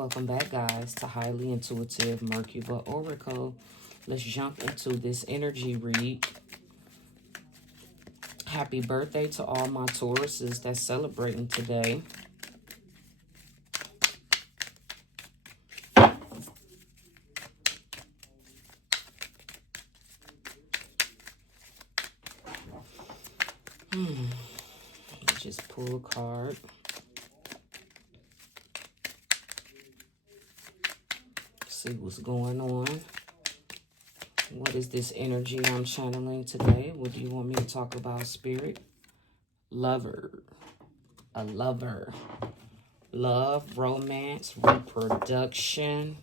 Welcome back, guys, to Highly Intuitive Mercury Oracle. Let's jump into this energy read. Happy birthday to all my Tauruses that's celebrating today. Let's just pull a card. See what's going on. What is this energy I'm channeling today? What do you want me to talk about, Spirit? Lover. A lover. Love, romance, reproduction,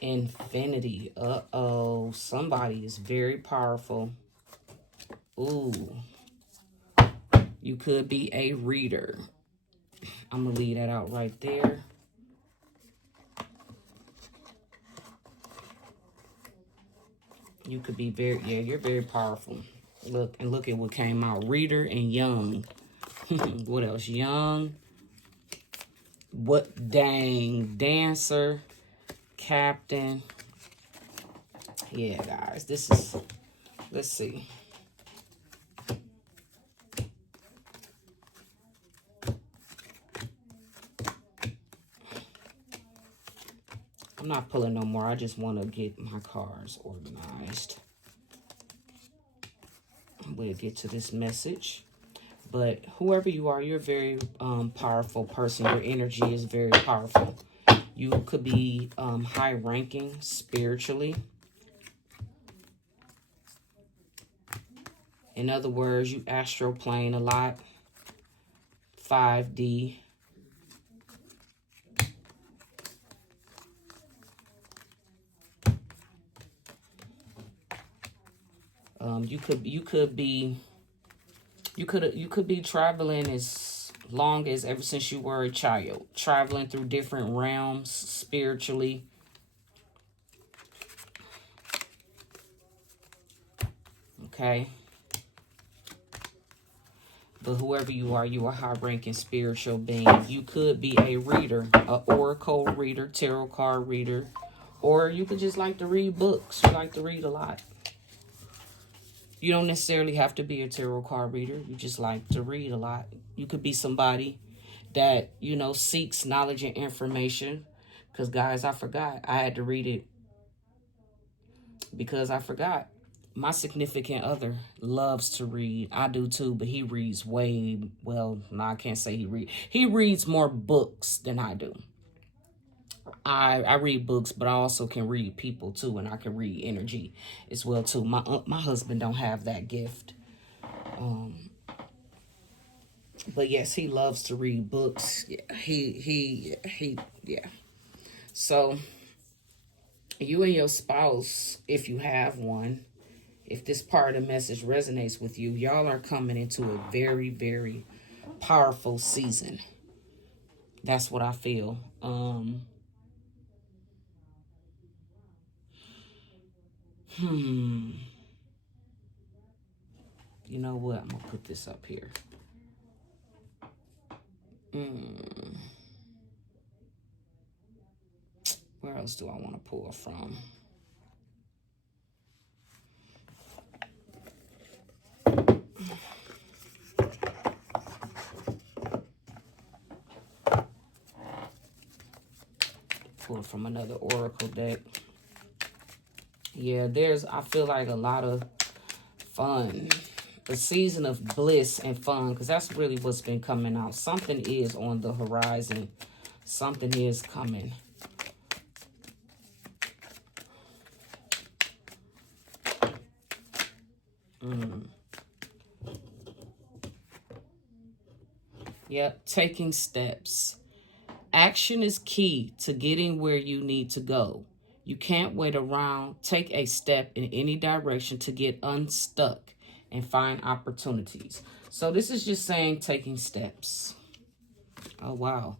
infinity. Uh-oh. Somebody is very powerful. Ooh. You could be a reader. I'm going to leave that out right there. You could be very, yeah, you're very powerful. Look, and look at what came out. Reader and young. What else? Young. What dang. Dancer. Captain. Yeah, guys. This is, let's see. I'm not pulling no more. I just want to get my cards organized. We'll get to this message. But whoever you are, you're a very powerful person. Your energy is very powerful. You could be high-ranking spiritually. In other words, you astral plane a lot. 5D. You could be traveling as long as ever since you were a child, traveling through different realms spiritually. Okay. But whoever you are a high-ranking spiritual being. You could be a reader, an oracle reader, tarot card reader, or you could just like to read books. You like to read a lot. You don't necessarily have to be a tarot card reader. You just like to read a lot. You could be somebody that, you know, seeks knowledge and information. Because, guys, I forgot. I had to read it because I forgot. My significant other loves to read. I do too, but he reads way, well, no, I can't say he reads. He reads more books than I do. I read books, but I also can read people too, and I can read energy as well too. My husband don't have that gift. But yes, he loves to read books. Yeah. So you and your spouse, if you have one, if this part of the message resonates with you, y'all are coming into a very, very powerful season. That's what I feel. You know what? I'm going to put this up here. Where else do I want to pull from? Pull from another oracle deck. Yeah, I feel like a lot of fun. A season of bliss and fun, because that's really what's been coming out. Something is on the horizon. Something is coming. Yep, taking steps. Action is key to getting where you need to go. You can't wait around. Take a step in any direction to get unstuck and find opportunities. So this is just saying taking steps. Oh, wow.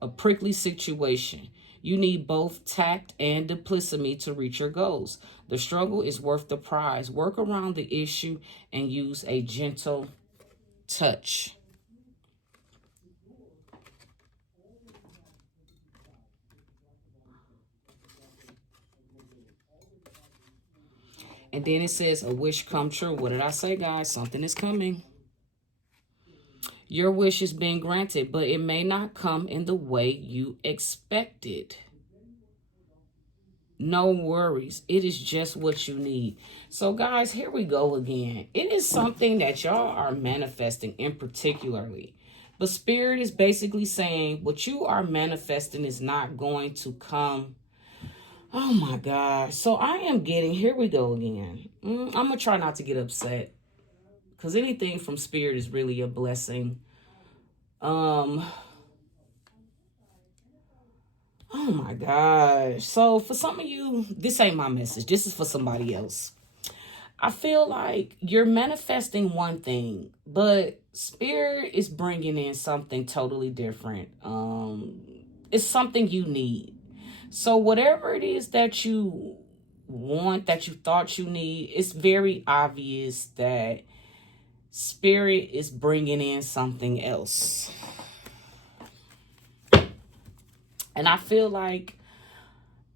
A prickly situation. You need both tact and diplomacy to reach your goals. The struggle is worth the prize. Work around the issue and use a gentle touch. And then it says a wish come true. What did I say, guys? Something is coming. Your wish is being granted, but it may not come in the way you expected. No worries. It is just what you need. So, guys, here we go again. It is something that y'all are manifesting in particularly. But Spirit is basically saying what you are manifesting is not going to come. Oh, my God. So I am getting, here we go again. I'm going to try not to get upset, because anything from Spirit is really a blessing. Oh my gosh. So for some of you, this ain't my message. This is for somebody else. I feel like you're manifesting one thing, but Spirit is bringing in something totally different. It's something you need. So whatever it is that you want, that you thought you need, it's very obvious that Spirit is bringing in something else. And I feel like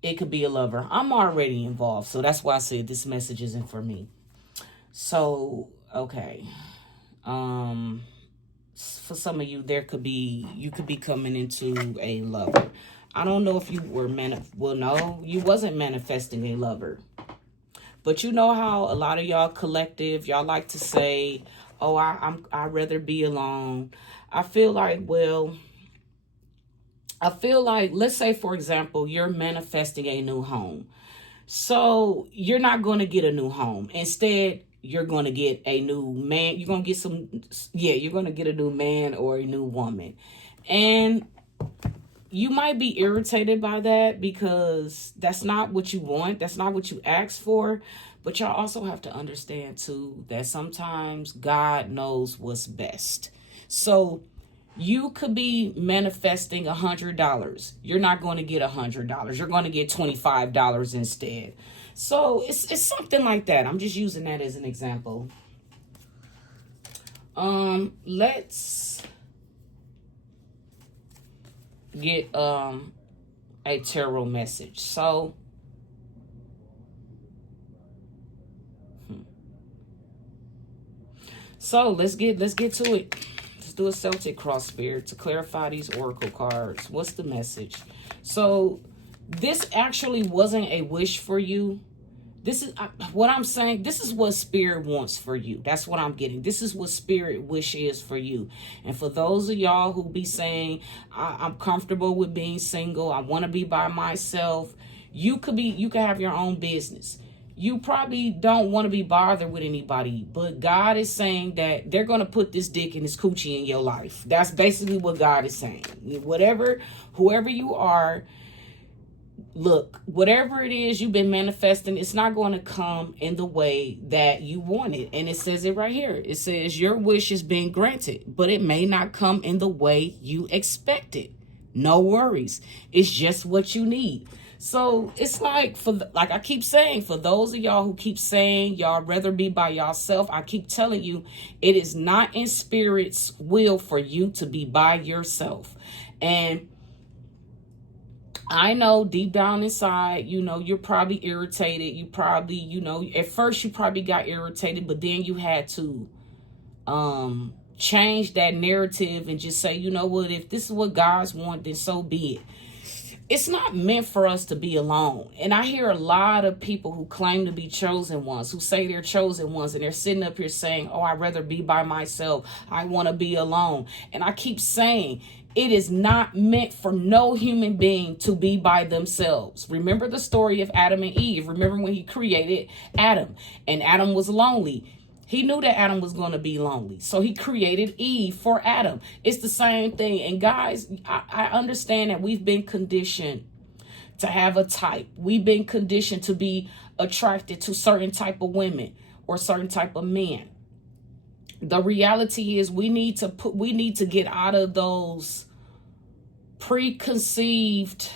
it could be a lover. I'm already involved, so that's why I said this message isn't for me. So, okay. For some of you, you could be coming into a lover. I don't know if you were no, you wasn't manifesting a lover. But you know how a lot of y'all collective, y'all like to say, oh, I'd rather be alone. I feel like, let's say, for example, you're manifesting a new home. So you're not going to get a new home. Instead, you're going to get a new man. You're going to get you're going to get a new man or a new woman. And you might be irritated by that because that's not what you want. That's not what you asked for. But y'all also have to understand, too, that sometimes God knows what's best. So you could be manifesting $100. You're not going to get $100. You're going to get $25 instead. So it's something like that. I'm just using that as an example. Let's get a tarot message. So let's get to it. Let's do a Celtic cross, Spirit, to clarify these oracle cards. What's the message? So this actually wasn't a wish for you. This is what I'm saying. This is what Spirit wants for you. That's what I'm getting. This is what Spirit wish is for you. And for those of y'all who be saying, I'm comfortable with being single, I want to be by myself, you could have your own business. You probably don't want to be bothered with anybody, but God is saying that they're going to put this dick and this coochie in your life. That's basically what God is saying. Whoever you are, look, whatever it is you've been manifesting, it's not going to come in the way that you want it. And it says it right here. It says your wish is being granted, but it may not come in the way you expected. No worries. It's just what you need. So it's like, like I keep saying, for those of y'all who keep saying y'all rather be by yourself, I keep telling you, it is not in Spirit's will for you to be by yourself. And I know deep down inside, you're probably irritated. You probably, at first you probably got irritated, but then you had to change that narrative and just say, you know what, if this is what God's want, then so be it. It's not meant for us to be alone. And I hear a lot of people who claim to be chosen ones, who say they're chosen ones, and they're sitting up here saying, oh, I'd rather be by myself. I want to be alone. And I keep saying, it is not meant for no human being to be by themselves. Remember the story of Adam and Eve. Remember when he created Adam, and Adam was lonely. He knew that Adam was going to be lonely. So he created Eve for Adam. It's the same thing. And guys, I understand that we've been conditioned to have a type. We've been conditioned to be attracted to certain type of women or certain type of men. The reality is we need to get out of those preconceived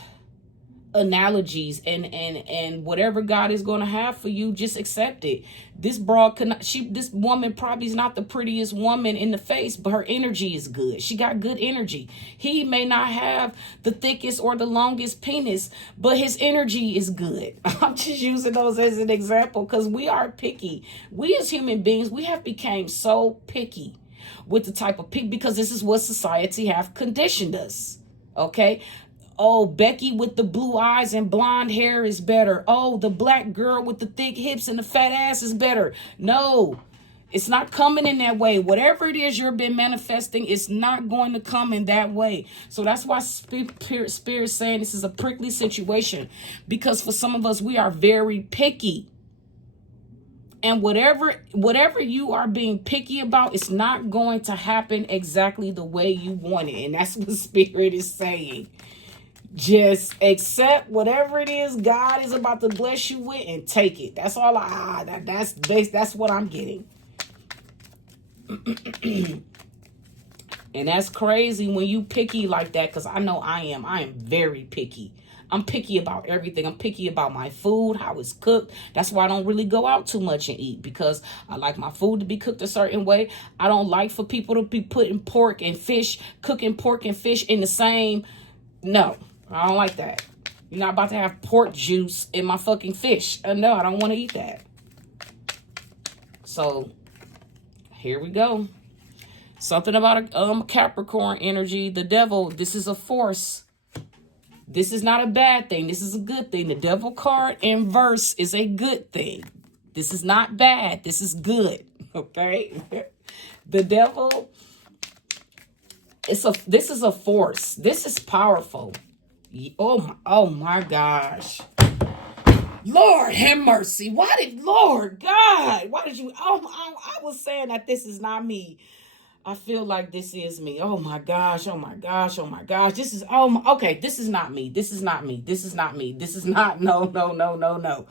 analogies and whatever God is going to have for you, just accept it. This broad cannot, this woman probably is not the prettiest woman in the face, but her energy is good. She got good energy. He may not have the thickest or the longest penis, but his energy is good. I'm just using those as an example because we are picky. We as human beings, we have become so picky with the type of people because this is what society have conditioned us. Okay. Oh, Becky with the blue eyes and blonde hair is better. Oh, the black girl with the thick hips and the fat ass is better. No, it's not coming in that way. Whatever it is you've been manifesting, it's not going to come in that way. So that's why Spirit is saying this is a prickly situation. Because for some of us, we are very picky. And whatever you are being picky about, it's not going to happen exactly the way you want it. And that's what Spirit is saying. Just accept whatever it is God is about to bless you with and take it. That's all that's what I'm getting. And that's crazy when you picky like that, because I know I am very picky. I'm picky about everything. I'm picky about my food, how it's cooked. That's why I don't really go out too much and eat, because I like my food to be cooked a certain way. I don't like for people to be putting pork and fish, cooking pork and fish in the same. No, I don't like that. You're not about to have pork juice in my fucking fish. No, I don't want to eat that. So here we go. Something about a Capricorn energy. The devil, this is a force. This is not a bad thing. This is a good thing. The devil card in verse is a good thing. This is not bad. This is good. Okay? The devil, this is a force. This is powerful. Oh my gosh. Lord have mercy. Lord God, why did you, I was saying that this is not me. I feel like this is me. Oh my gosh. Oh my gosh. Oh my gosh. This is, okay. This is not me. This is not me. This is not me. This is not, no.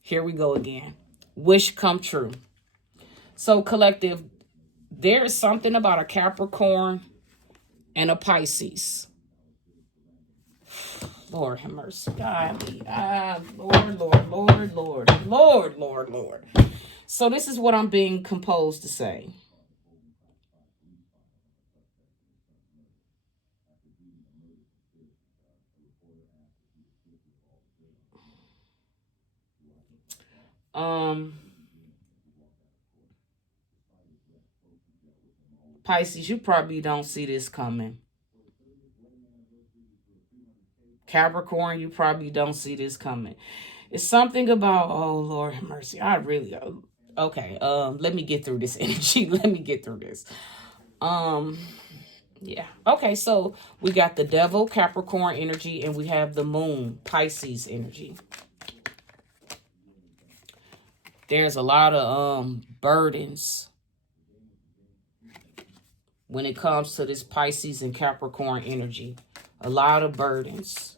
Here we go again. Wish come true. So collective, there is something about a Capricorn and a Pisces. Lord have mercy. God, Lord. So this is what I'm being composed to say. Pisces, you probably don't see this coming. Capricorn, you probably don't see this coming. It's something about, oh Lord have mercy. Okay, let me get through this energy. Let me get through this. Yeah. Okay, so we got the devil, Capricorn energy, and we have the moon, Pisces energy. There's a lot of burdens when it comes to this Pisces and Capricorn energy. A lot of burdens.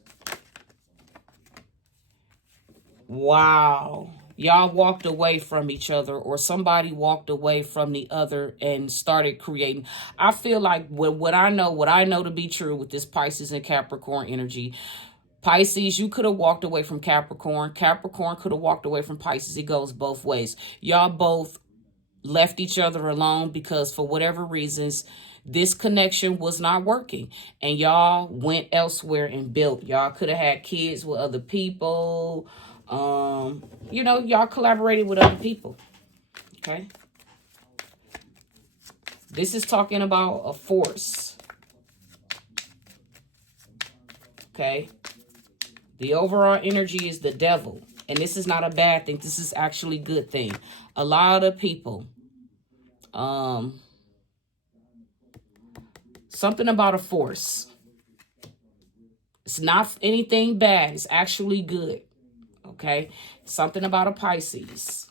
Wow. Y'all walked away from each other, or somebody walked away from the other and started creating. I feel like what I know to be true with this Pisces and Capricorn energy. Pisces, you could have walked away from Capricorn. Capricorn could have walked away from Pisces. It goes both ways. Y'all both left each other alone because for whatever reasons, this connection was not working. And y'all went elsewhere and built. Y'all could have had kids with other people. Y'all collaborated with other people. Okay. This is talking about a force. Okay. The overall energy is the devil. And this is not a bad thing. This is actually a good thing. A lot of people. Something about a force. It's not anything bad. It's actually good. Okay. Something about a Pisces.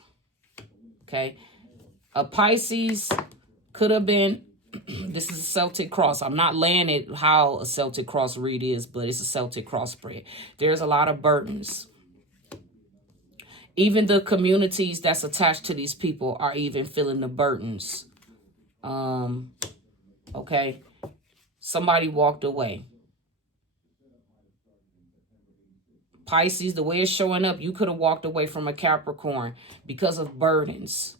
Okay. A Pisces could have been, this is a Celtic cross. I'm not laying it how a Celtic cross read is, but it's a Celtic cross spread. There's a lot of burdens. Even the communities that's attached to these people are even feeling the burdens. Okay. Somebody walked away. Pisces, the way it's showing up, you could have walked away from a Capricorn because of burdens.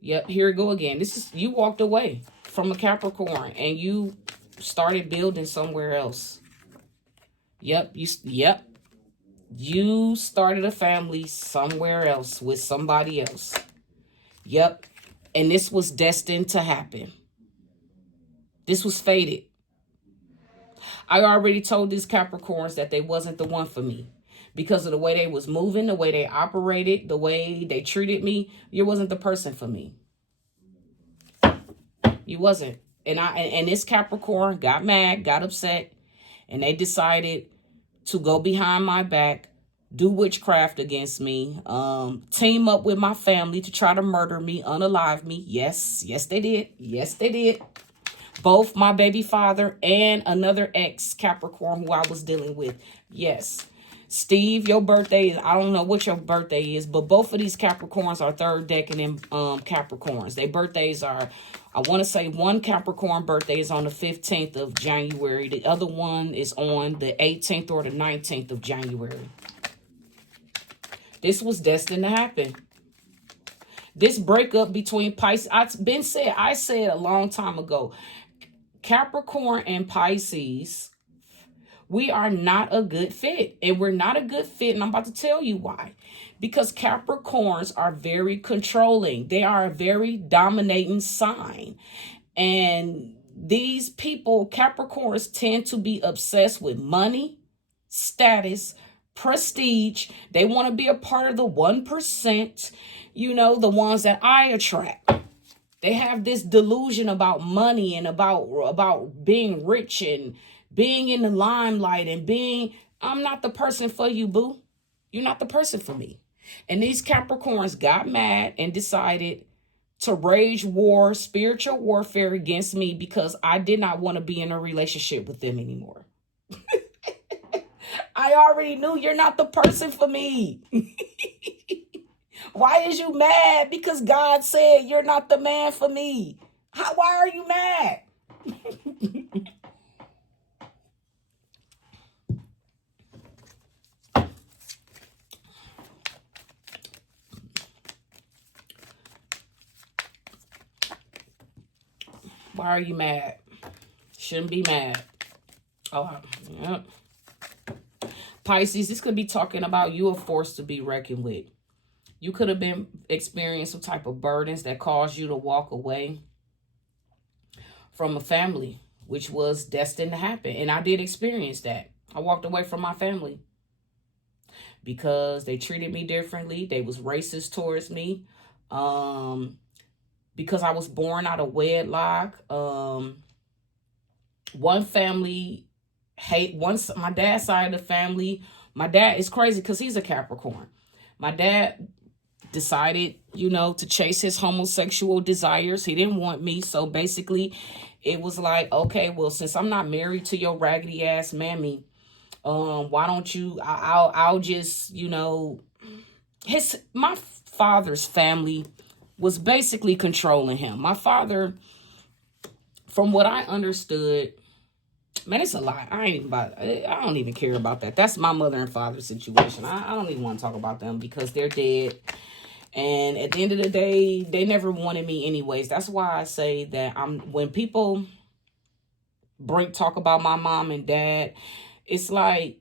Yep, here we go again. This is, you walked away from a Capricorn and you started building somewhere else. Yep, you started a family somewhere else with somebody else. Yep, and this was destined to happen. This was fated. I already told these Capricorns that they wasn't the one for me. Because of the way they was moving, the way they operated, the way they treated me, you wasn't the person for me. You wasn't. And this Capricorn got mad, got upset, and they decided to go behind my back, do witchcraft against me, team up with my family to try to murder me, unalive me. Yes, they did. Yes, they did. Both my baby father and another ex Capricorn who I was dealing with. Yes. Steve, your birthday is, I don't know what your birthday is, but both of these Capricorns are third decadent Capricorns. Their birthdays are, I want to say one Capricorn birthday is on the 15th of January. The other one is on the 18th or the 19th of January. This was destined to happen. This breakup between Pisces, I said a long time ago, Capricorn and Pisces, we are not a good fit. And we're not a good fit, and I'm about to tell you why. Because Capricorns are very controlling. They are a very dominating sign. And these people, Capricorns, tend to be obsessed with money, status, prestige. They want to be a part of the 1%, you know, the ones that I attract. They have this delusion about money and about being rich and being in the limelight and being, I'm not the person for you, boo. You're not the person for me. And these Capricorns got mad and decided to wage war, spiritual warfare against me because I did not want to be in a relationship with them anymore. I already knew you're not the person for me. Why is you mad? Because God said you're not the man for me. Why are you mad? Why are you mad? Shouldn't be mad. Oh, yep. Pisces, this could be talking about you a force to be reckoned with. You could have been experiencing some type of burdens that caused you to walk away from a family, which was destined to happen. And I did experience that. I walked away from my family because they treated me differently. They was racist towards me. Because I was born out of wedlock. One family my dad's side of the family. My dad is crazy because he's a Capricorn. My dad decided, you know, to chase his homosexual desires. He didn't want me. So basically it was like, okay, well, since I'm not married to your raggedy ass mammy, why don't you, I'll just, you know, my father's family was basically controlling him. My father, from what I understood, man, it's a lie. I don't even care about that. That's my mother and father's situation. I don't even want to talk about them because they're dead. And at the end of the day, they never wanted me anyways. That's why I say that when people talk about my mom and dad, it's like,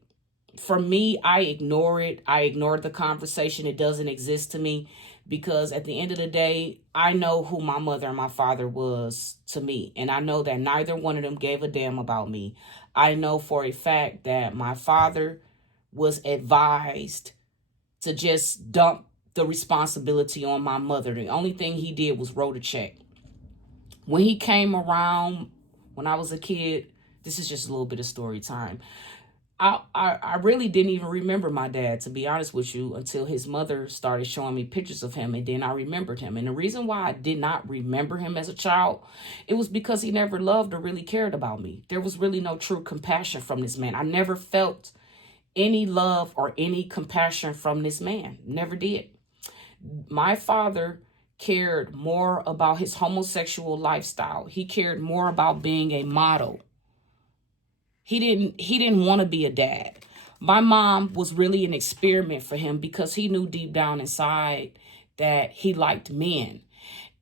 for me, I ignore it. I ignored the conversation. It doesn't exist to me because at the end of the day, I know who my mother and my father was to me. And I know that neither one of them gave a damn about me. I know for a fact that my father was advised to just dump the responsibility on my mother. The only thing he did was wrote a check. When he came around, when I was a kid, this is just a little bit of story time. I really didn't even remember my dad, to be honest with you, until his mother started showing me pictures of him, and then I remembered him. And the reason why I did not remember him as a child, it was because he never loved or really cared about me. There was really no true compassion from this man. I never felt any love or any compassion from this man. Never did. My father cared more about his homosexual lifestyle. He cared more about being a model. He didn't want to be a dad. My mom was really an experiment for him because he knew deep down inside that he liked men.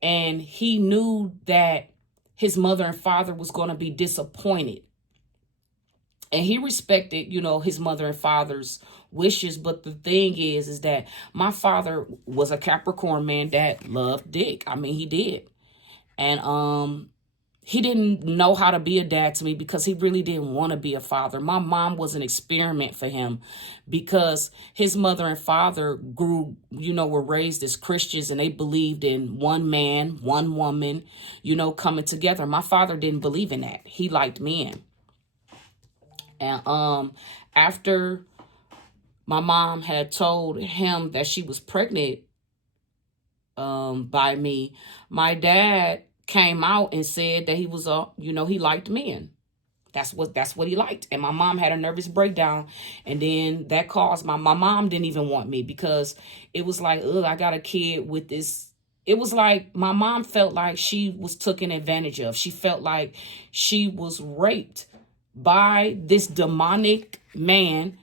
And he knew that his mother and father was going to be disappointed. And he respected, his mother and father's wishes. But the thing is that my father was a Capricorn man that loved dick. I mean, he did. And he didn't know how to be a dad to me because he really didn't want to be a father. My mom was an experiment for him because his mother and father were raised as Christians, and they believed in one man, one woman, coming together. My father didn't believe in that. He liked men. And after my mom had told him that she was pregnant by me, my dad came out and said that he was he liked men. That's what he liked. And my mom had a nervous breakdown, and then that caused my mom didn't even want me because it was like, ugh, I got a kid with this. It was like my mom felt like she was taken advantage of. She felt like she was raped by this demonic man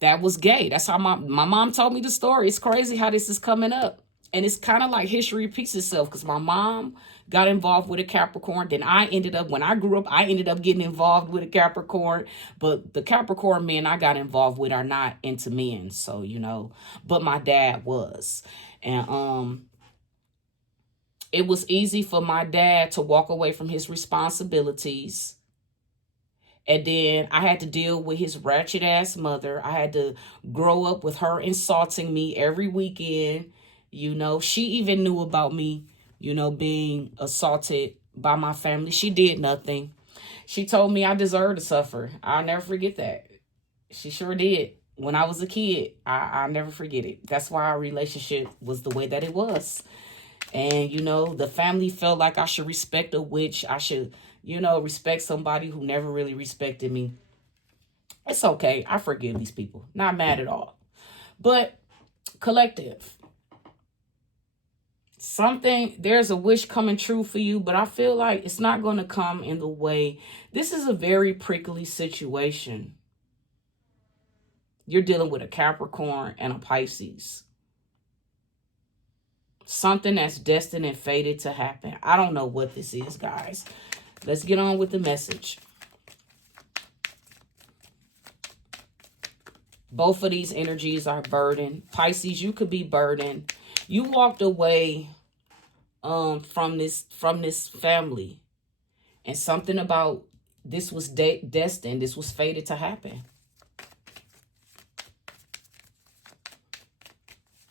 that was gay. That's how my mom told me the story. It's crazy how this is coming up. And it's kind of like history repeats itself because my mom got involved with a Capricorn. Then when I grew up, I ended up getting involved with a Capricorn. But the Capricorn men I got involved with are not into men. So, but my dad was. And it was easy for my dad to walk away from his responsibilities. And then I had to deal with his ratchet ass mother. I had to grow up with her insulting me every weekend. She even knew about me, being assaulted by my family. She did nothing. She told me I deserved to suffer. I'll never forget that. She sure did. When I was a kid, I'll never forget it. That's why our relationship was the way that it was. And, the family felt like I should respect a witch. I should, respect somebody who never really respected me. It's okay. I forgive these people. Not mad at all. But collective. There's a wish coming true for you, but I feel like it's not going to come in the way. This is a very prickly situation. You're dealing with a Capricorn and a Pisces. Something that's destined and fated to happen. I don't know what this is, guys. Let's get on with the message. Both of these energies are burdened. Pisces, you could be burdened. You walked away from this family, and something about this was destined. This was fated to happen.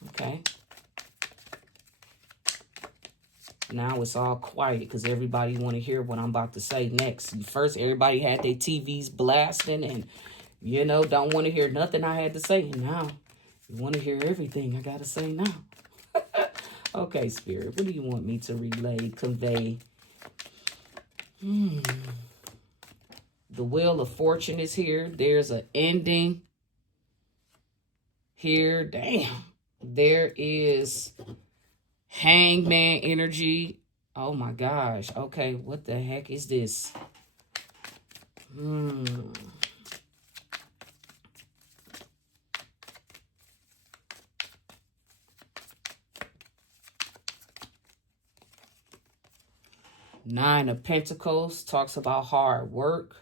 Okay. Now it's all quiet because everybody want to hear what I'm about to say next. First, everybody had their TVs blasting and, don't want to hear nothing I had to say. And now you want to hear everything I got to say now. Okay, Spirit, what do you want me to relay, convey? The Wheel of Fortune is here. There's an ending here. Damn. There is Hangman energy. Oh my gosh. Okay, what the heck is this? Nine of Pentacles talks about hard work.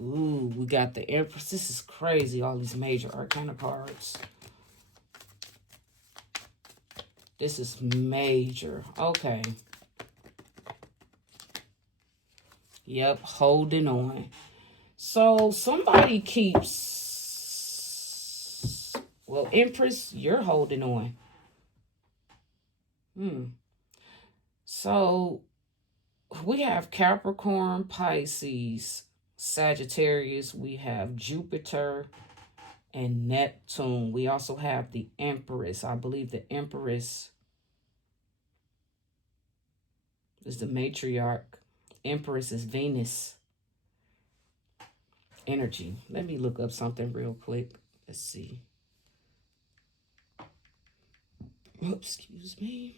Ooh, we got the Empress. This is crazy, all these major arcana cards. This is major. Okay. Yep, holding on. So somebody keeps... Well, Empress, you're holding on. So we have Capricorn, Pisces, Sagittarius. We have Jupiter and Neptune. We also have the Empress. I believe the Empress is the matriarch. Empress is Venus energy. Let me look up something real quick. Let's see. Oh, excuse me.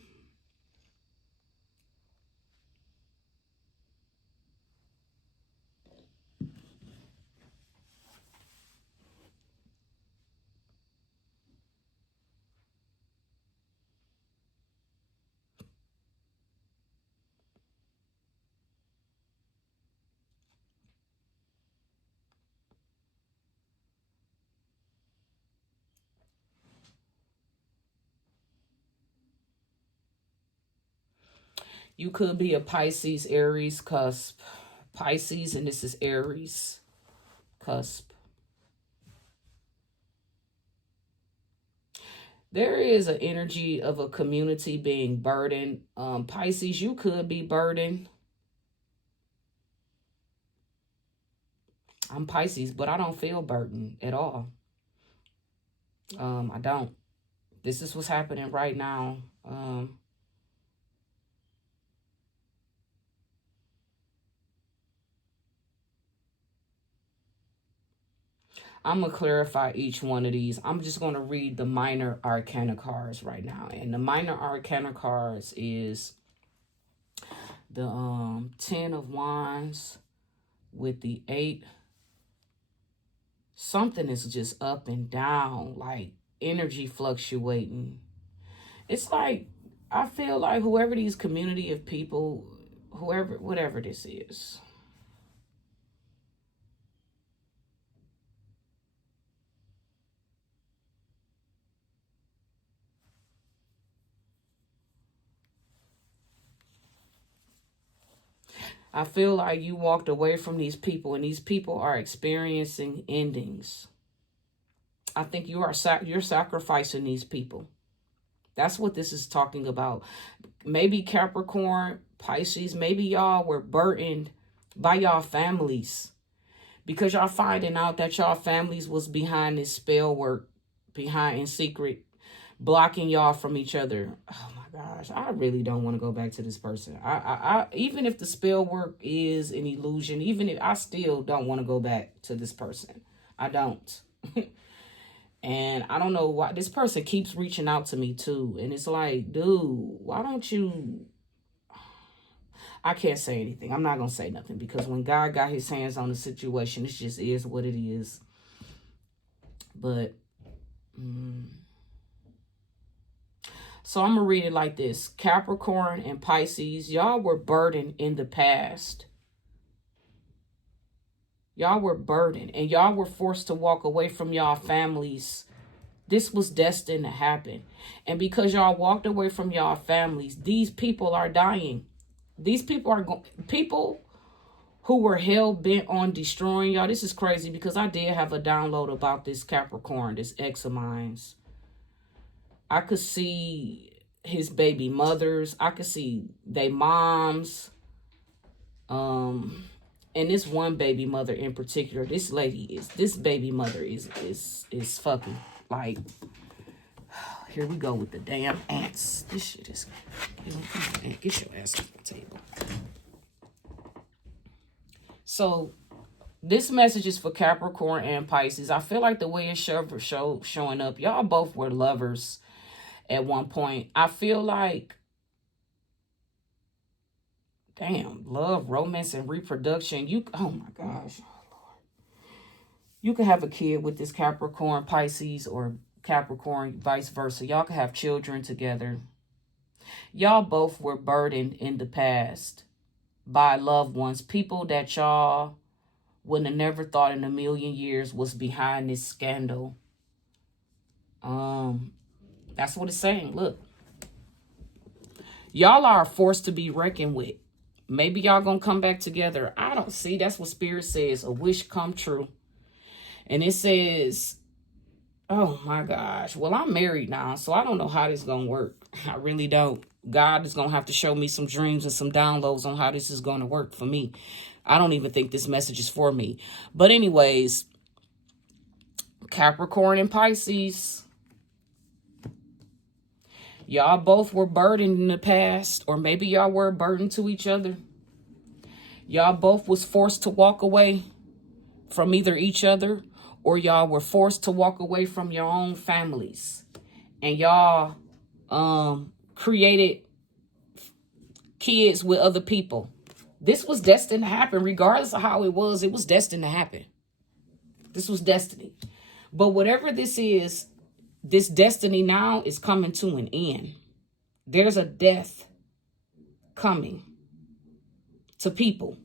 You could be a Pisces, Aries cusp. Pisces, and this is Aries cusp. There is an energy of a community being burdened. Pisces, you could be burdened. I'm Pisces, but I don't feel burdened at all. I don't. This is what's happening right now. I'm going to clarify each one of these. I'm just going to read the minor arcana cards right now. And the minor arcana cards is the 10 of Wands with the 8. Something is just up and down, like energy fluctuating. It's like, I feel like whoever these community of people, whatever this is, I feel like you walked away from these people and these people are experiencing endings. I think you're sacrificing these people. That's what this is talking about. Maybe Capricorn, Pisces, maybe y'all were burdened by y'all families because y'all finding out that y'all families was behind this spell work, behind in secret, blocking y'all from each other. Oh my gosh, I really don't want to go back to this person. I even if the spell work is an illusion, even if I still don't want to go back to this person. I don't. And I don't know why this person keeps reaching out to me too. And it's like, dude, why don't you? I can't say anything. I'm not going to say nothing because when God got his hands on the situation, it just is what it is. But, so I'm going to read it like this. Capricorn and Pisces, y'all were burdened in the past. Y'all were burdened and y'all were forced to walk away from y'all families. This was destined to happen. And because y'all walked away from y'all families, these people are dying. These people are people who were hell bent on destroying y'all. This is crazy because I did have a download about this Capricorn, this ex of mine's. I could see his baby mothers. I could see their moms. And this one baby mother in particular, this baby mother is fucking like, here we go with the damn ants. This shit is, get your ass off the table. So this message is for Capricorn and Pisces. I feel like the way it's showing up, y'all both were lovers at one point. I feel like, damn, love, romance, and reproduction. Oh my gosh. You could have a kid with this Capricorn, Pisces, or Capricorn, vice versa. Y'all could have children together. Y'all both were burdened in the past by loved ones, people that y'all wouldn't have never thought in a million years was behind this scandal. That's what it's saying. Look, y'all are a force to be reckoned with. Maybe y'all gonna come back together. I don't see. That's what Spirit says. A wish come true. And it says, oh my gosh. Well, I'm married now, so I don't know how this is going to work. I really don't. God is going to have to show me some dreams and some downloads on how this is going to work for me. I don't even think this message is for me. But anyways, Capricorn and Pisces, y'all both were burdened in the past, or maybe y'all were burdened to each other. Y'all both was forced to walk away from either each other, or y'all were forced to walk away from your own families. And y'all created kids with other people. This was destined to happen. Regardless of how it was destined to happen. This was destiny. But whatever this is, this destiny now is coming to an end. There's a death coming to people.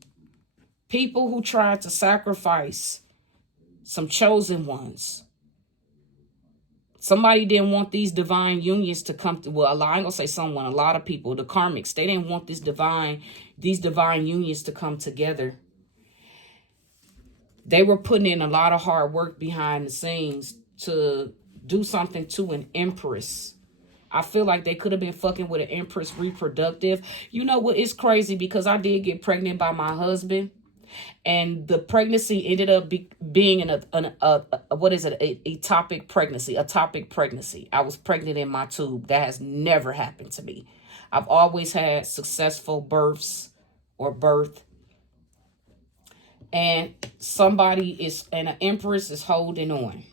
People who tried to sacrifice some chosen ones Somebody didn't want these divine unions to come to, well, I ain't gonna say someone, a lot of people, the karmics, they didn't want these divine unions to come together. They were putting in a lot of hard work behind the scenes to do something to an empress. I feel like they could have been fucking with an empress reproductive. You know what? It's crazy because I did get pregnant by my husband. And the pregnancy ended up being what is it? A ectopic pregnancy. I was pregnant in my tube. That has never happened to me. I've always had successful births or birth. And an empress is holding on.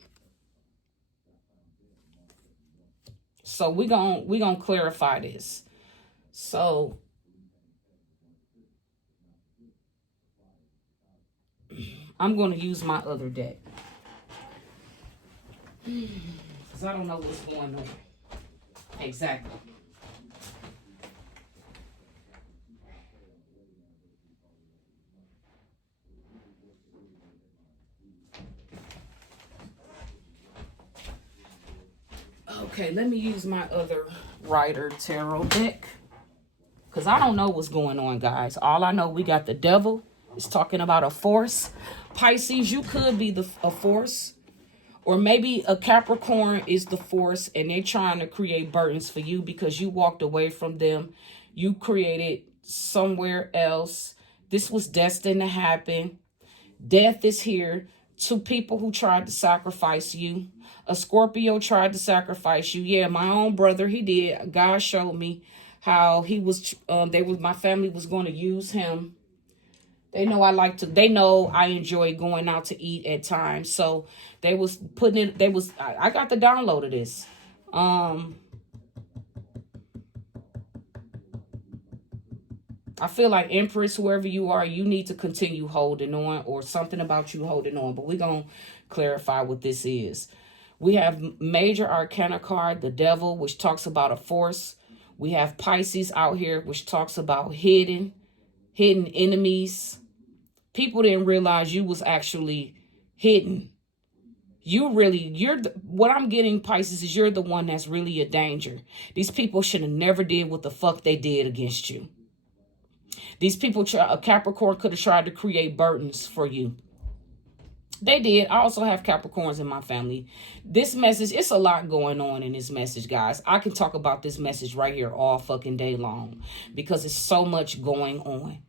So we gonna clarify this. So I'm going to use my other deck. Because I don't know what's going on. Exactly. Okay, let me use my other Rider Tarot deck. Because I don't know what's going on, guys. All I know, we got the Devil. It's talking about a force. Pisces, you could be a force. Or maybe a Capricorn is the force and they're trying to create burdens for you because you walked away from them. You created somewhere else. This was destined to happen. Death is here. 2 people who tried to sacrifice you. A Scorpio tried to sacrifice you. Yeah, my own brother, he did. God showed me how he was, my family was going to use him. They know they know I enjoy going out to eat at times. So they was putting it, I got the download of this. I feel like Empress, whoever you are, you need to continue holding on, or something about you holding on. But we're going to clarify what this is. We have Major Arcana card, the Devil, which talks about a force. We have Pisces out here, which talks about hidden enemies. People didn't realize you was actually hidden. What I'm getting, Pisces, is you're the one that's really a danger. These people should have never did what the fuck they did against you. These people, a Capricorn could have tried to create burdens for you. They did. I also have Capricorns in my family. This message, it's a lot going on in this message, guys. I can talk about this message right here all fucking day long because it's so much going on.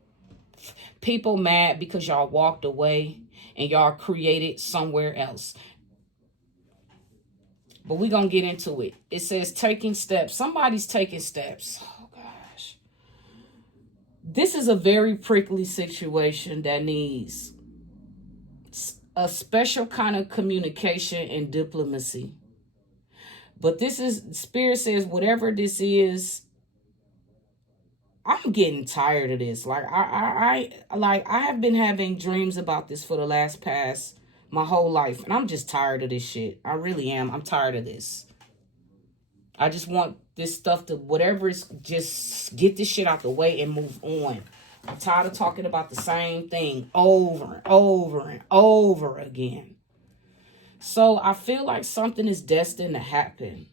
People mad because y'all walked away and y'all created somewhere else. But we're going to get into it. It says taking steps. Somebody's taking steps. Oh, gosh. This is a very prickly situation that needs a special kind of communication and diplomacy. But Spirit says, whatever this is, I'm getting tired of this. Like I have been having dreams about this for my whole life, and I'm just tired of this shit. I really am. I'm tired of this. I just want this stuff to, whatever is, just get this shit out the way and move on. I'm tired of talking about the same thing over and over and over again. So I feel like something is destined to happen.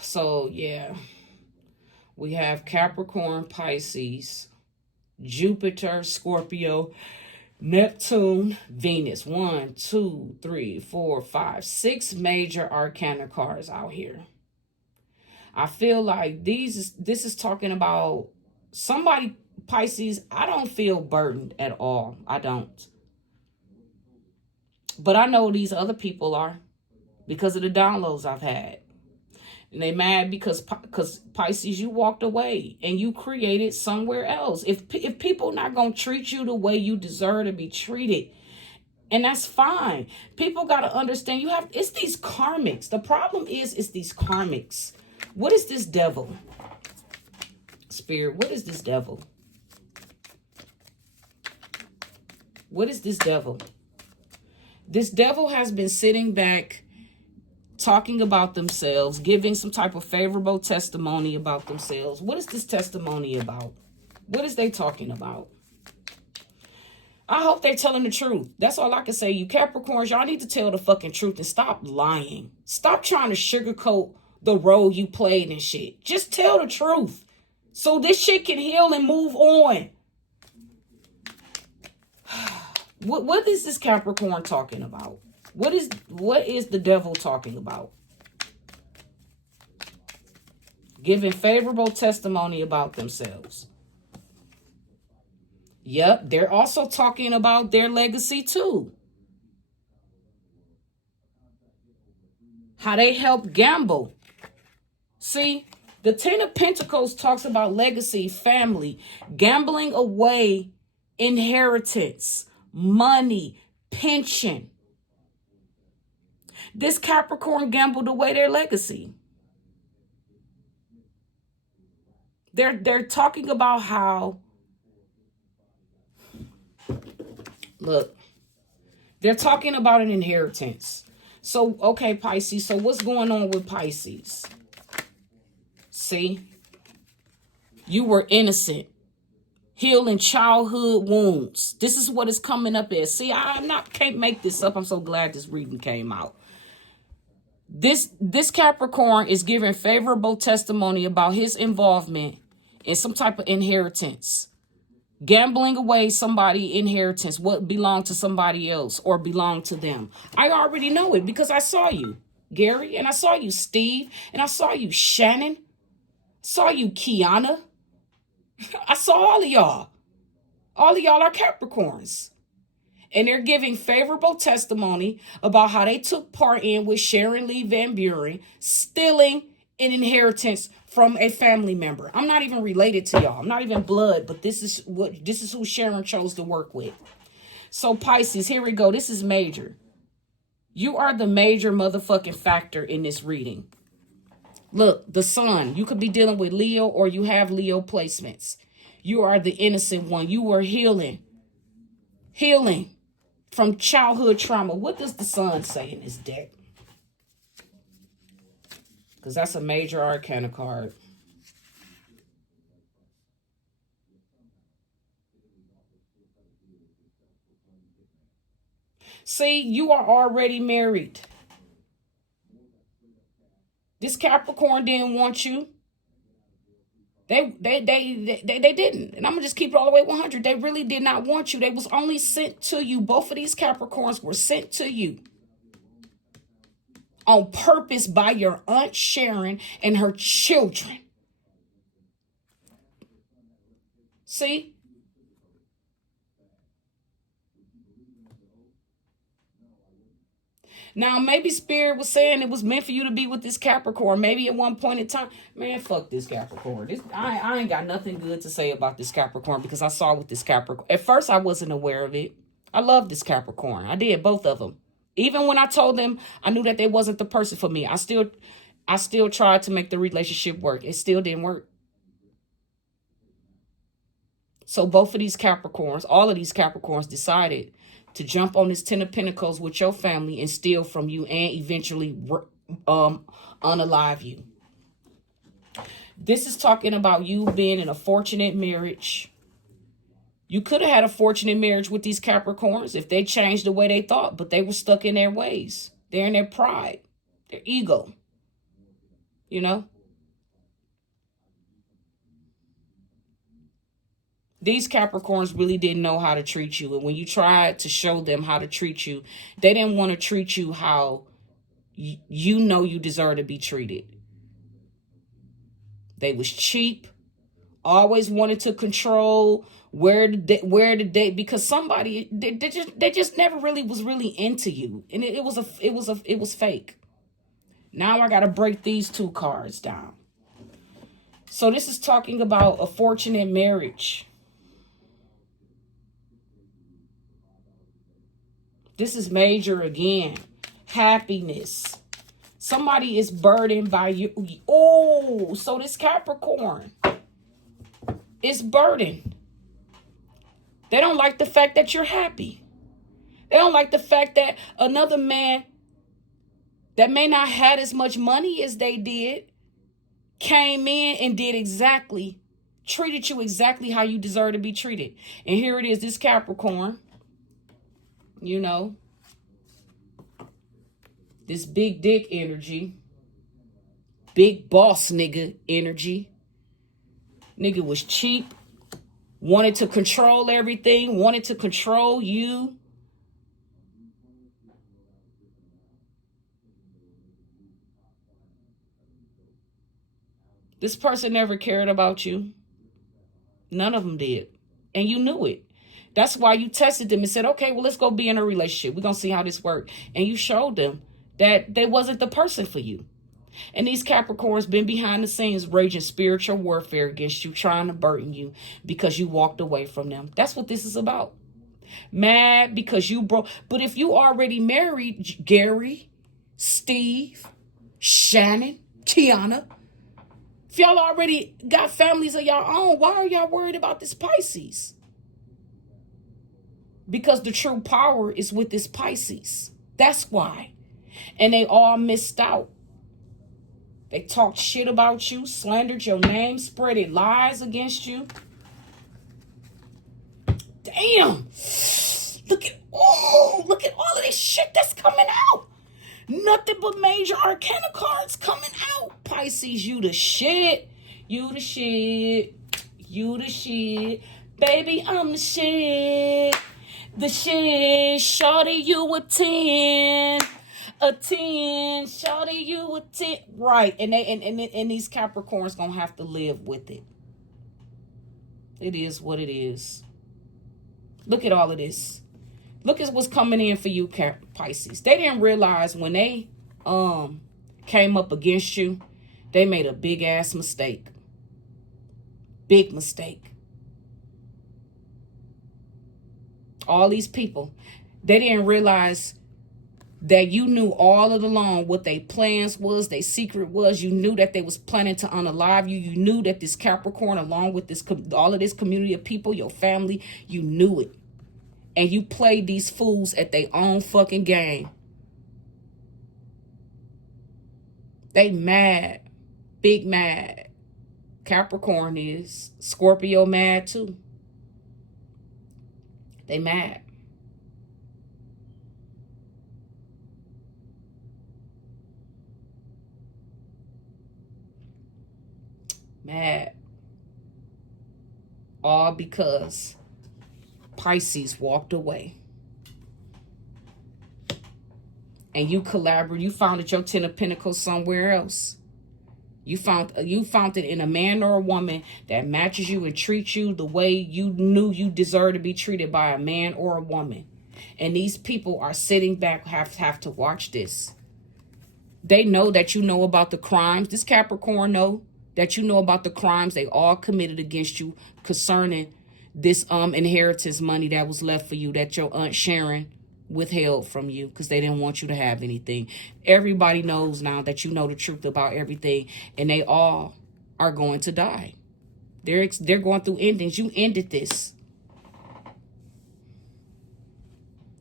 So, yeah, we have Capricorn, Pisces, Jupiter, Scorpio, Neptune, Venus. 1, 2, 3, 4, 5, 6 major arcana cards out here. I feel like this is talking about somebody, Pisces. I don't feel burdened at all. I don't. But I know these other people are because of the downloads I've had. And they mad because Pisces, you walked away and you created somewhere else. If people not going to treat you the way you deserve to be treated, and that's fine. People got to understand it's these karmics. The problem is it's these karmics. What is this Devil? Spirit, what is this Devil? What is this devil? This devil has been sitting back, talking about themselves, giving some type of favorable testimony about themselves. What is this testimony about? What is they talking about? I hope they're telling the truth. That's all I can say. You Capricorns, y'all need to tell the fucking truth and stop lying. Stop trying to sugarcoat the role you played and shit. Just tell the truth so this shit can heal and move on. What is this Capricorn talking about? What is the devil talking about? Giving favorable testimony about themselves. Yep, they're also talking about their legacy too. How they help gamble. See, the Ten of Pentacles talks about legacy, family, gambling away inheritance, money, pension. This Capricorn gambled away their legacy. They're talking about how, look, they're talking about an inheritance. So, okay, Pisces. So what's going on with Pisces? See, you were innocent, healing childhood wounds. This is what is coming up as. See, can't make this up. I'm so glad this reading came out. This Capricorn is giving favorable testimony about his involvement in some type of inheritance. Gambling away somebody's inheritance, what belonged to somebody else or belonged to them. I already know it because I saw you, Gary, and I saw you, Steve, and I saw you, Shannon. Saw you, Kiana. I saw all of y'all. All of y'all are Capricorns. And they're giving favorable testimony about how they took part in with Sharon Lee Van Buren, stealing an inheritance from a family member. I'm not even related to y'all. I'm not even blood, but this is who Sharon chose to work with. So Pisces, here we go. This is major. You are the major motherfucking factor in this reading. Look, the sun. You could be dealing with Leo or you have Leo placements. You are the innocent one. You were healing from childhood trauma. What does the sun say in this deck? Because that's a major arcana card. See, you are already married. This Capricorn didn't want you. They didn't. And I'm going to just keep it all the way 100. They really did not want you. They was only sent to you. Both of these Capricorns were sent to you on purpose by your Aunt Sharon and her children. See? Now, maybe Spirit was saying it was meant for you to be with this Capricorn. Maybe at one point in time. Man, fuck this Capricorn. I ain't got nothing good to say about this Capricorn because I saw with this Capricorn. At first, I wasn't aware of it. I love this Capricorn. I did, both of them. Even when I told them I knew that they wasn't the person for me, I still tried to make the relationship work. It still didn't work. So both of these Capricorns, all of these Capricorns decided to jump on this Ten of Pentacles with your family and steal from you and eventually unalive you. This is talking about you being in a fortunate marriage. You could have had a fortunate marriage with these Capricorns if they changed the way they thought, but they were stuck in their ways. They're in their pride, their ego, you know? These Capricorns really didn't know how to treat you. And when you tried to show them how to treat you, they didn't want to treat you how you know you deserve to be treated. They was cheap, always wanted to control where the date, because somebody, they just never really was really into you. And it was fake. Now I got to break these two cards down. So this is talking about a fortunate marriage. This is major again. Happiness. Somebody is burdened by you. Oh, so this Capricorn is burdened. They don't like the fact that you're happy. They don't like the fact that another man that may not had as much money as they did came in and treated you exactly how you deserve to be treated. And here it is, this Capricorn, you know, this big dick energy, big boss nigga energy. Nigga was cheap, wanted to control everything, wanted to control you. This person never cared about you. None of them did. And you knew it. That's why you tested them and said, okay, well, let's go be in a relationship. We're going to see how this works. And you showed them that they wasn't the person for you. And these Capricorns been behind the scenes raging spiritual warfare against you, trying to burden you because you walked away from them. That's what this is about. Mad because you broke. But if you already married, Gary, Steve, Shannon, Tiana, if y'all already got families of your own, why are y'all worried about this Pisces? Because the true power is with this Pisces. That's why. And they all missed out. They talked shit about you, slandered your name, spreaded lies against you. Damn. Look at all of this shit that's coming out. Nothing but major arcana cards coming out. Pisces, you the shit. You the shit. You the shit. Baby, I'm the shit. The shit. Shorty, you a 10. A 10. Shorty, you a 10. Right. And these Capricorns gonna have to live with it. It is what it is. Look at all of this. Look at what's coming in for you, Pisces. They didn't realize when they came up against you, they made a big ass mistake. Big mistake. All these people, they didn't realize that you knew all of along what their plans was, their secret was. You knew that they was planning to unalive you. You knew that this Capricorn, along with this all of this community of people, your family, you knew it. And you played these fools at their own fucking game. They mad. Big mad. Capricorn is. Scorpio mad too. They mad. Mad. All because Pisces walked away. And you founded your 10 of Pentacles somewhere else. You found it in a man or a woman that matches you and treats you the way you knew you deserve to be treated by a man or a woman. And these people are sitting back, have to watch this. They know that you know about the crimes. This Capricorn know that you know about the crimes they all committed against you concerning this inheritance money that was left for you that your Aunt Sharon withheld from you because they didn't want you to have anything. Everybody knows now that you know the truth about everything, and they all are going to die. They're going through endings. You ended this.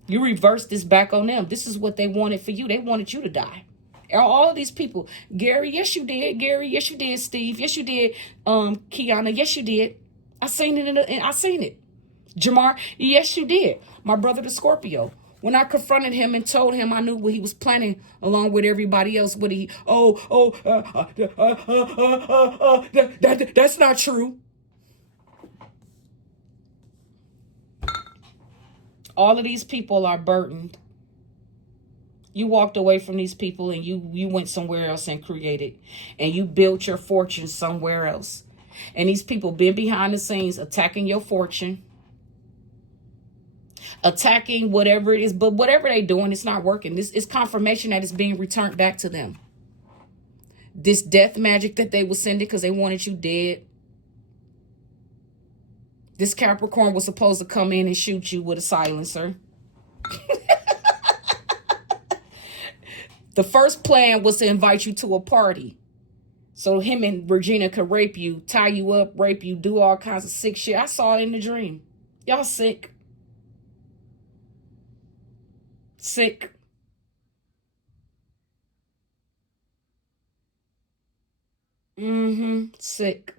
You reversed this back on them. This is what they wanted for you. They wanted you to die. All of these people. Gary, yes you did. Gary, yes you did. Steve, yes you did. Kiana, yes you did. I seen it. Jamar, yes you did. My brother the Scorpio. When I confronted him and told him I knew what he was planning along with everybody else, that's not true. All of these people are burdened. You walked away from these people and you went somewhere else and created. And you built your fortune somewhere else. And these people been behind the scenes attacking your fortune. Attacking whatever it is. But whatever they doing, it's not working. This is confirmation that it's being returned back to them. This death magic that they were sending because they wanted you dead. This Capricorn was supposed to come in and shoot you with a silencer. The first plan was to invite you to a party. So him and Regina could rape you, tie you up, rape you, do all kinds of sick shit. I saw it in the dream. Y'all sick. Sick. Sick.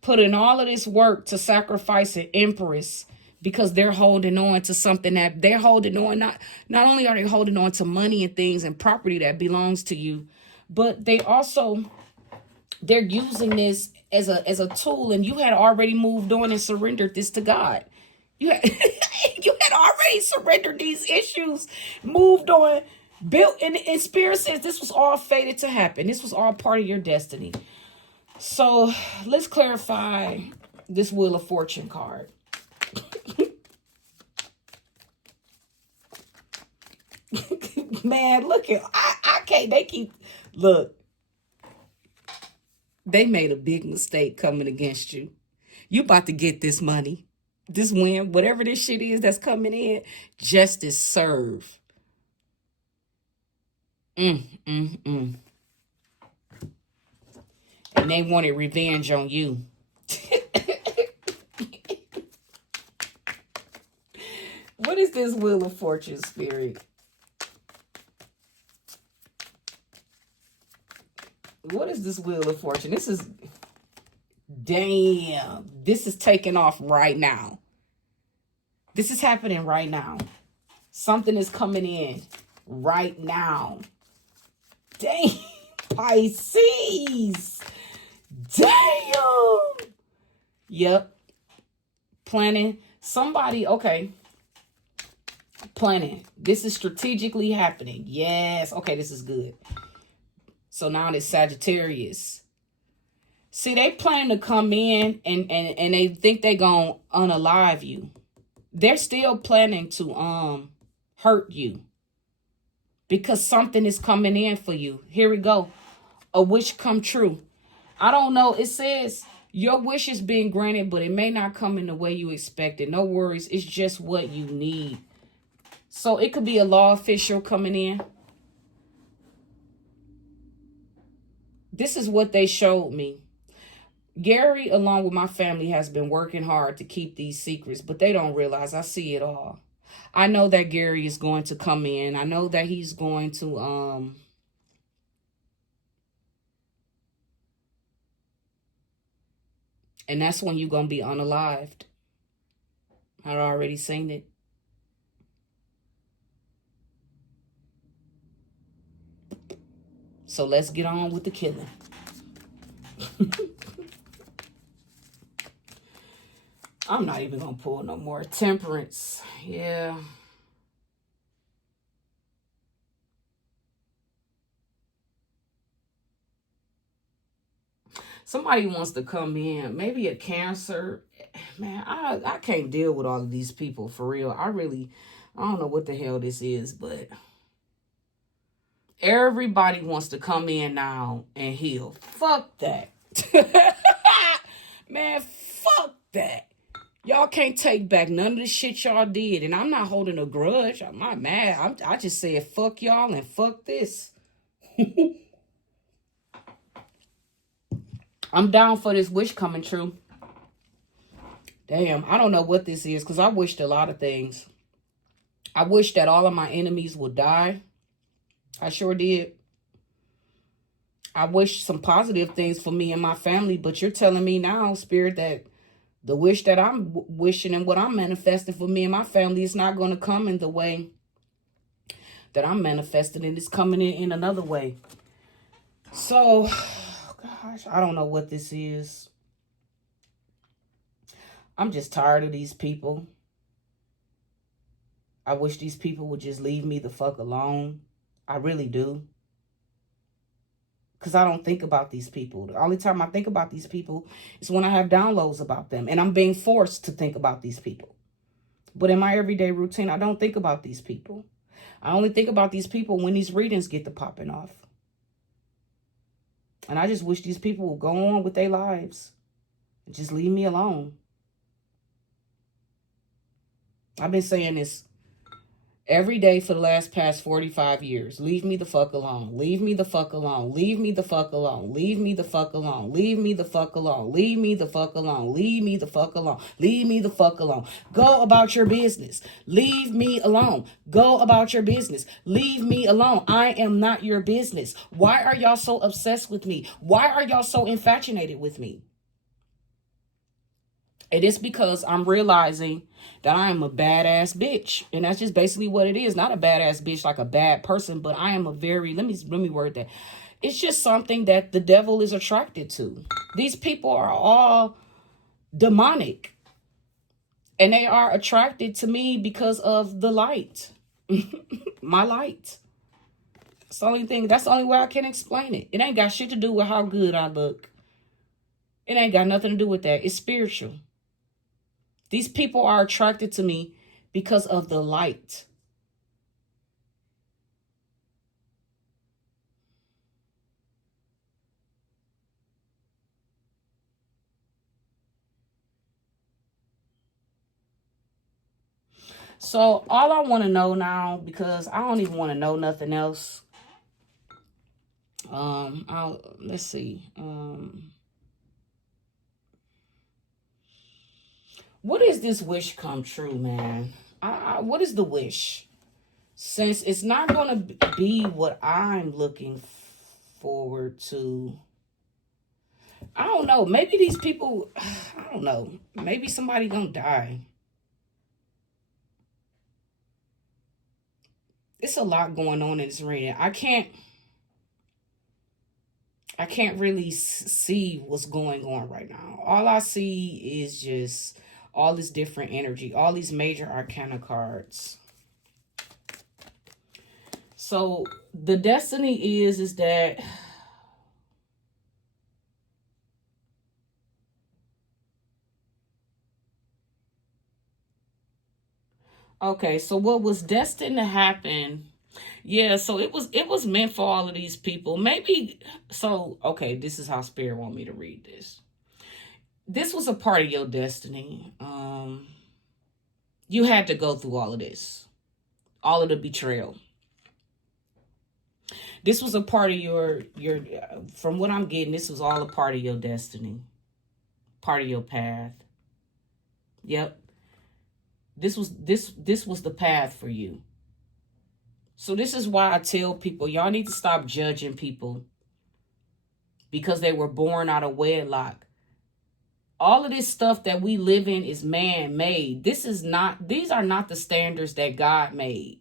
Put in all of this work to sacrifice an empress because they're holding on to something that they're holding on. Not only are they holding on to money and things and property that belongs to you, but they're using this as a tool, and you had already moved on and surrendered this to God. You had, you had already surrendered these issues, moved on, built, and Spirit says this was all fated to happen. This was all part of your destiny. So let's clarify this Wheel of Fortune card. Man, look at, I can't, look, they made a big mistake coming against you. You about to get this money, this win, whatever this shit is that's coming in, justice serve. And they wanted revenge on you. What is this Wheel of Fortune, Spirit? What is this Wheel of Fortune? This is, damn, this is taking off right now. This is happening right now. Something is coming in right now. Damn, Pisces. Damn. Yep. Planning. Somebody, okay. Planning. This is strategically happening. Yes. Okay, this is good. So now it's Sagittarius. See, they plan to come in and they think they gonna unalive you. They're still planning to hurt you. Because something is coming in for you. Here we go. A wish come true. I don't know. It says your wish is being granted, but it may not come in the way you expected. No worries. It's just what you need. So it could be a law official coming in. This is what they showed me. Gary, along with my family, has been working hard to keep these secrets, but they don't realize I see it all. I know that Gary is going to come in. I know that he's going to, and that's when you're going to be unalived. I'd already seen it. So let's get on with the killing. I'm not even going to pull no more. Temperance. Yeah. Somebody wants to come in. Maybe a Cancer. Man, I can't deal with all of these people for real. I don't know what the hell this is, but everybody wants to come in now and heal. Fuck that. Man, fuck that. Y'all can't take back none of the shit y'all did. And I'm not holding a grudge. I'm not mad. I just said fuck y'all and fuck this. I'm down for this wish coming true. Damn, I don't know what this is because I wished a lot of things. I wish that all of my enemies would die. I sure did. I wish some positive things for me and my family, but you're telling me now, Spirit, that the wish that I'm wishing and what I'm manifesting for me and my family is not going to come in the way that I'm manifesting, and it's coming in another way. So, gosh, I don't know what this is. I'm just tired of these people. I wish these people would just leave me the fuck alone. I really do. Because I don't think about these people. The only time I think about these people is when I have downloads about them. And I'm being forced to think about these people. But in my everyday routine, I don't think about these people. I only think about these people when these readings get to popping off. And I just wish these people would go on with their lives. And just leave me alone. I've been saying this every day for the past 45 years. Leave me the fuck alone. Leave me the fuck alone. Leave me the fuck alone. Leave me the fuck alone. Leave me the fuck alone. Leave me the fuck alone. Leave me the fuck alone. Leave me the fuck alone. Go about your business. Leave me alone. Go about your business. Leave me alone. I am not your business. Why are y'all so obsessed with me? Why are y'all so infatuated with me? It is because I'm realizing that I am a badass bitch. And that's just basically what it is. Not a badass bitch like a bad person, but I am a very, let me word that. It's just something that the devil is attracted to. These people are all demonic. And they are attracted to me because of the light. My light. That's the only thing. That's the only way I can explain it. It ain't got shit to do with how good I look. It ain't got nothing to do with that. It's spiritual. These people are attracted to me because of the light. So all I want to know now, because I don't even want to know nothing else. Let's see. What is this wish come true, man? What is the wish? Since it's not going to be what I'm looking forward to. I don't know. Maybe these people, I don't know. Maybe somebody gonna die. It's a lot going on in this reading. I can't really see what's going on right now. All I see is just all this different energy, all these major arcana cards. So the destiny is that okay, so what was destined to happen, yeah, so it was meant for all of these people. Maybe so okay, this is how spirit want me to read this. This was a part of your destiny. You had to go through all of this. All of the betrayal. This was a part of your from what I'm getting, this was all a part of your destiny. Part of your path. Yep. This was the path for you. So this is why I tell people, y'all need to stop judging people because they were born out of wedlock. All of this stuff that we live in is man-made. These are not the standards that God made.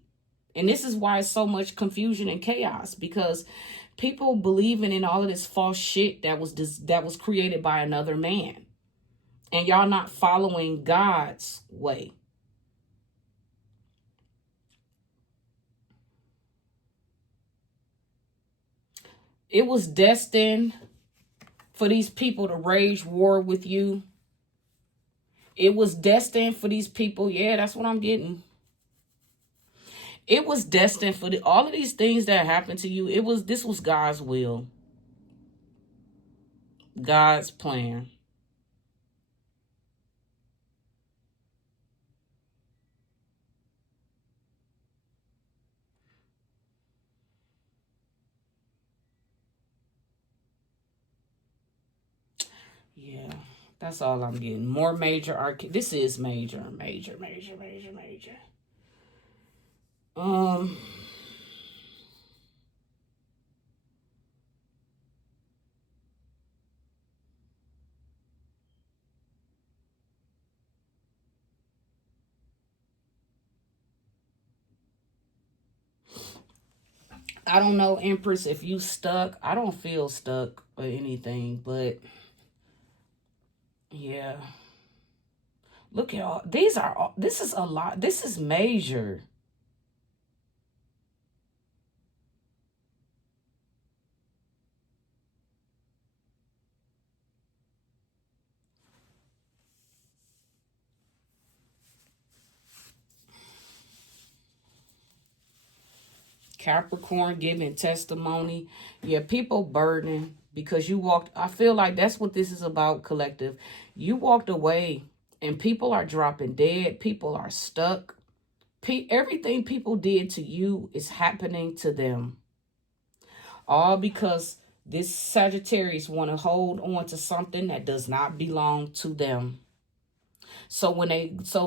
And this is why it's so much confusion and chaos, because people believing in all of this false shit that was created by another man. And y'all not following God's way. It was destined for these people to wage war with you. It was destined for these people. Yeah, that's what I'm getting. It was destined for all of these things that happened to you. This was God's will. God's plan. Yeah, that's all I'm getting. More major this is major. I don't know, Empress, if you stuck. I don't feel stuck or anything, but yeah. Look at all this is a lot. This is major. Capricorn giving testimony. Yeah, people burden because you walked. I feel like that's what this is about, collective. You walked away and people are dropping dead. People are stuck. Everything people did to you is happening to them. All because this Sagittarius want to hold on to something that does not belong to them. So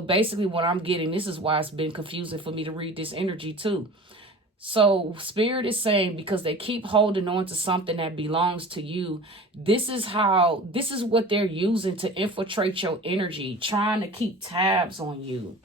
basically what I'm getting, this is why it's been confusing for me to read this energy too. So Spirit is saying, because they keep holding on to something that belongs to you, this is what they're using to infiltrate your energy, trying to keep tabs on you.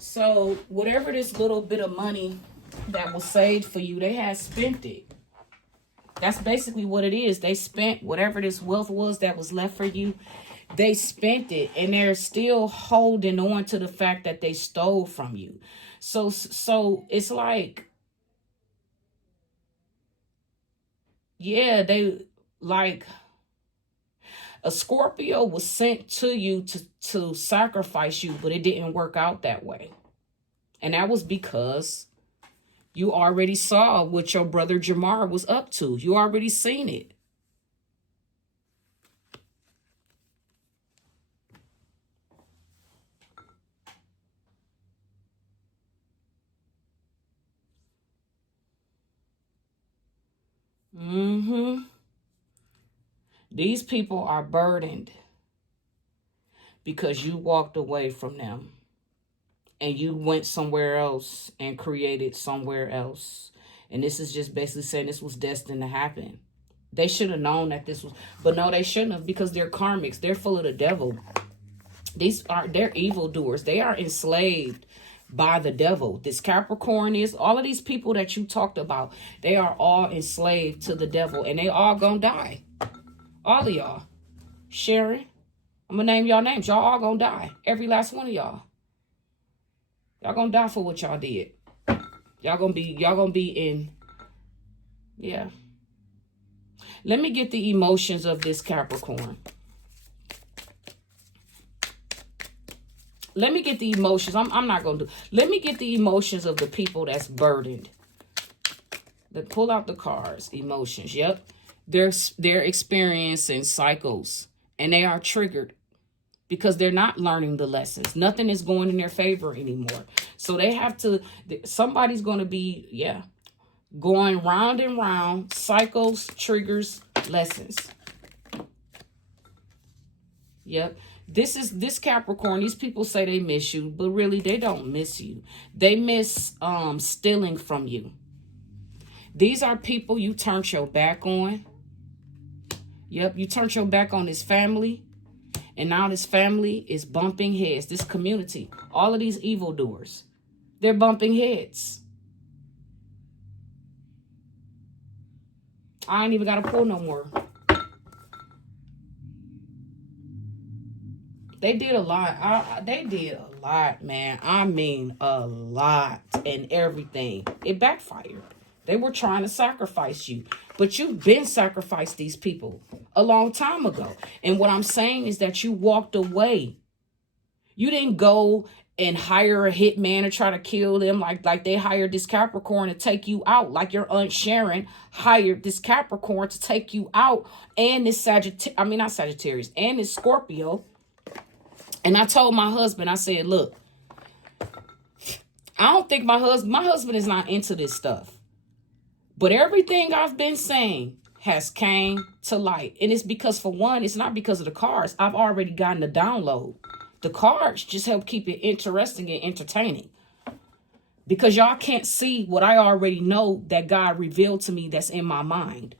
So whatever this little bit of money that was saved for you, they had spent it. That's basically what it is. They spent whatever this wealth was that was left for you. They spent it, and they're still holding on to the fact that they stole from you. So it's like, yeah, they like a Scorpio was sent to you to sacrifice you, but it didn't work out that way. And that was because you already saw what your brother Jamar was up to. You already seen it. These people are burdened because you walked away from them and you went somewhere else and created somewhere else. And this is just basically saying this was destined to happen. They should have known that this was, but no, they shouldn't have, because they're karmics. They're full of the devil. They're evildoers. They are enslaved by the devil. This Capricorn is, all of these people that you talked about, they are all enslaved to the devil, and they all gonna die. All of y'all. Sharon, I'm gonna name y'all names. Y'all all gonna die. Every last one of y'all. Y'all gonna die for what y'all did. Y'all gonna be in, yeah. Let me get the emotions of this Capricorn. Let me get the emotions. I'm not going to do. Let me get the emotions of the people that's burdened. Let's pull out the cards. Emotions. Yep. They're experiencing cycles, and they are triggered because they're not learning the lessons. Nothing is going in their favor anymore. So they have to, somebody's going to be, yeah, going round and round, cycles, triggers, lessons. Yep. This Capricorn, these people say they miss you, but really they don't miss you. They miss stealing from you. These are people you turned your back on. Yep, you turned your back on this family, and now this family is bumping heads. This community, all of these evildoers, they're bumping heads. I ain't even got to pull no more. They did a lot. They did a lot, man. I mean, a lot, and everything. It backfired. They were trying to sacrifice you. But you've been sacrificed these people a long time ago. And what I'm saying is that you walked away. You didn't go and hire a hitman to try to kill them like they hired this Capricorn to take you out. Like your Aunt Sharon hired this Capricorn to take you out. And this not Sagittarius, and this Scorpio. And I told my husband, I said, look, I don't think my husband is not into this stuff. But everything I've been saying has came to light. And it's because, for one, it's not because of the cards. I've already gotten the download. The cards just help keep it interesting and entertaining. Because y'all can't see what I already know that God revealed to me that's in my mind.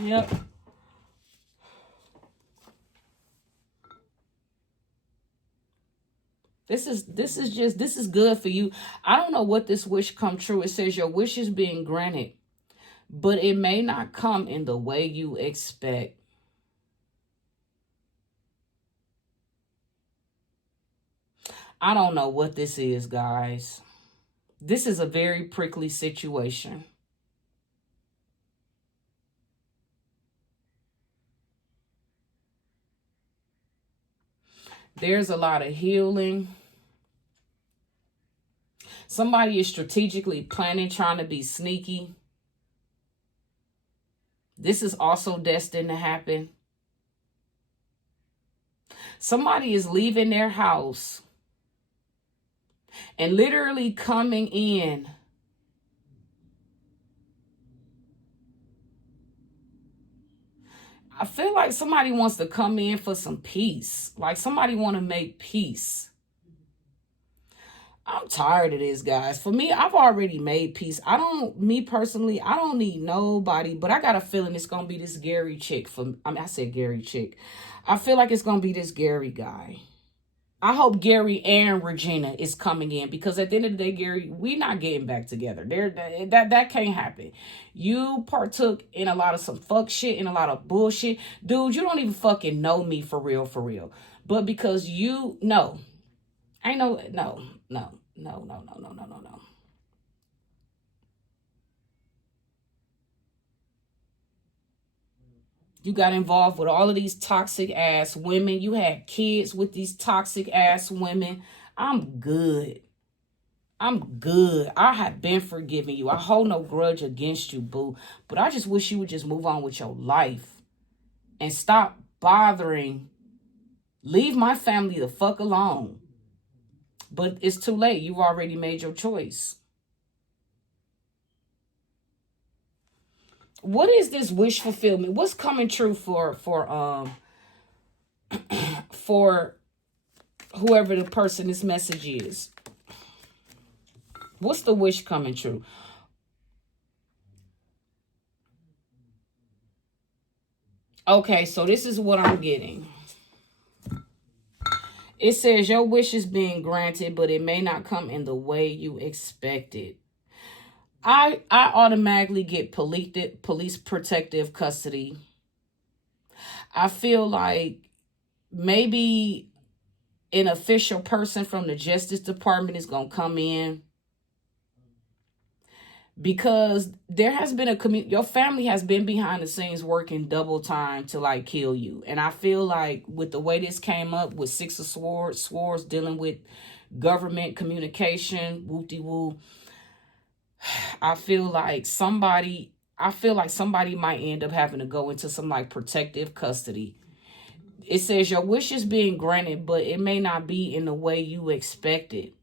Yep. This is good for you. I don't know what this wish come true. It says your wish is being granted, but it may not come in the way you expect. I don't know what this is, guys. This is a very prickly situation. There's a lot of healing. Somebody is strategically planning, trying to be sneaky. This is also destined to happen. Somebody is leaving their house and literally coming in I feel like somebody wants to come in for some peace. Like somebody want to make peace. I'm tired of this, guys. For me, I've already made peace. Me personally, I don't need nobody, but I got a feeling it's going to be this Gary chick. I said Gary chick. I feel like it's going to be this Gary guy. I hope Gary and Regina is coming in, because at the end of the day, Gary, we not getting back together. That can't happen. You partook in a lot of some fuck shit and a lot of bullshit. Dude, you don't even fucking know me for real, for real. But because no. You got involved with all of these toxic ass women. You had kids with these toxic ass women. I'm good. I have been forgiving you. I hold no grudge against you, boo. But I just wish you would just move on with your life and stop bothering. Leave my family the fuck alone. But it's too late. You've already made your choice. What is this wish fulfillment? What's coming true for for whoever the person this message is? What's the wish coming true? Okay, so this is what I'm getting. It says your wish is being granted, but it may not come in the way you expected. I automatically get police protective custody. I feel like maybe an official person from the Justice Department is going to come in, because there has been your family has been behind the scenes working double time to like kill you. And I feel like with the way this came up with Six of Swords dealing with government communication, whoop-de-woo, I feel like somebody might end up having to go into some like protective custody. It says your wish is being granted, but it may not be in the way you expected.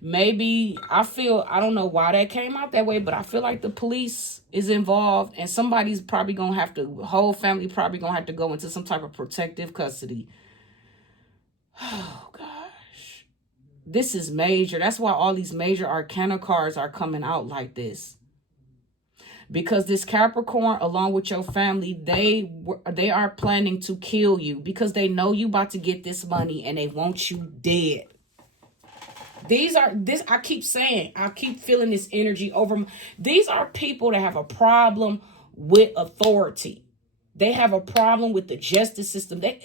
Maybe I don't know why that came out that way, but I feel like the police is involved, and somebody's probably going to have to, whole family probably going to have to go into some type of protective custody. Oh, gosh. This is major. That's why all these major arcana cards are coming out like this. Because this Capricorn, along with your family, they are planning to kill you because they know you about to get this money and they want you dead. I keep saying, I keep feeling this energy over. These are people that have a problem with authority. They have a problem with the justice system. They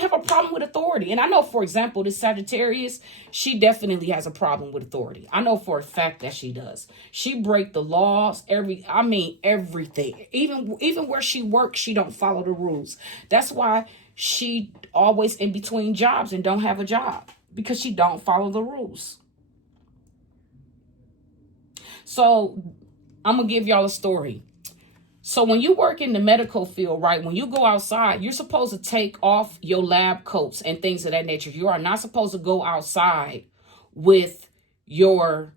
have a problem with authority. And I know, for example, this Sagittarius, she definitely has a problem with authority. I know for a fact that she does. She break the laws, everything. Even where she works, she don't follow the rules. That's why she always in between jobs and don't have a job, because she don't follow the rules. So I'm going to give y'all a story. So when you work in the medical field, right, when you go outside, you're supposed to take off your lab coats and things of that nature. You are not supposed to go outside with your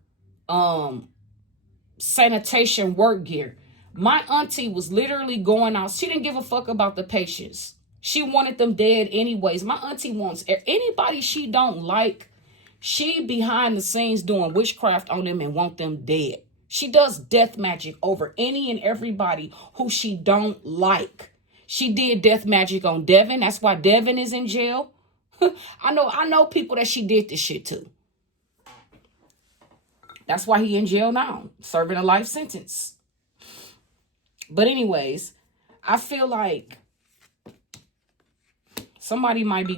sanitation work gear. My auntie was literally going out. She didn't give a fuck about the patients. She wanted them dead anyways. My auntie wants anybody she don't like. She behind the scenes doing witchcraft on them and want them dead. She does death magic over any and everybody who she don't like. She did death magic on Devin. That's why Devin is in jail. I know people that she did this shit to. That's why he in jail now, serving a life sentence. But anyways, I feel like Somebody might be